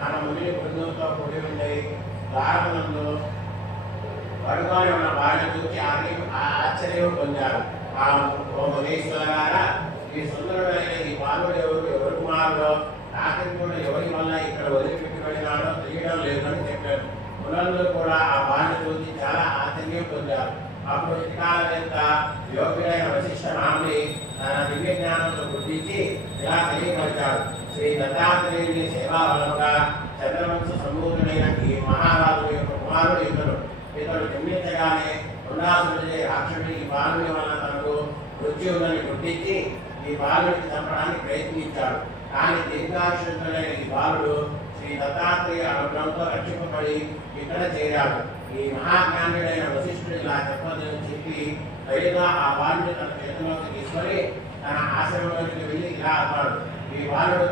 తన మునిని బృందంతో కూడి ఉండి ద్వారమునందు పడుకొని ఉన్న బాణి చూసి ఆగి- ఆశ్చర్యం పొందారు. ఆ ఓ మునీశ్వరారా ఈ సుందరుడైన ఈ బాలుడు ఎవరు? ఎవరు కుమారుడో? రాత్రిపూట ఎవరి వల్ల ఇక్కడ వదిలిపెట్టబడినాడో తెలియడం లేదని చెప్పారు. మునందు కూడా ఆ బాణి చూసి చాలా ఆశ్చర్యం పొందారు. అప్పుడు ఇకాలవేత్త యోగ్యుడైన వశిష్ఠ మహర్షి తన దివ్య జ్ఞానంతో గుర్తించి ఇలా తెలియపరిచాడు శ్రీ దత్తాత్రేయుని సేవాబలంగా చంద్రవంశ సంభూతుడైన ఈ మహారాజు యొక్క కుమారుడు ఇతడు. ఇతడు జన్మించగానే ఉండాల్సి రాక్షసుడి ఈ బాలుని వల్ల తనకు వృత్తి ఉందని గుర్తించి ఈ బాలుడిని చంపడానికి ప్రయత్నించాడు. కానీ దీర్ఘాశుద్ధుడైన ఈ బాలుడు శ్రీ దత్తాత్రేయ అనుగ్రహంతో రక్షింపబడి ఇక్కడ చేరాడు. ఈ మహాజ్ఞానుడైన వశిష్ఠుడు ఇలా చెప్పదని చెప్పి పైగా ఆ బాలుడు తన చేతిలోకి తీసుకొని తన ఆశ్రమంలోకి వెళ్ళి ఇలా అన్నాడు. ఈ బాలుడు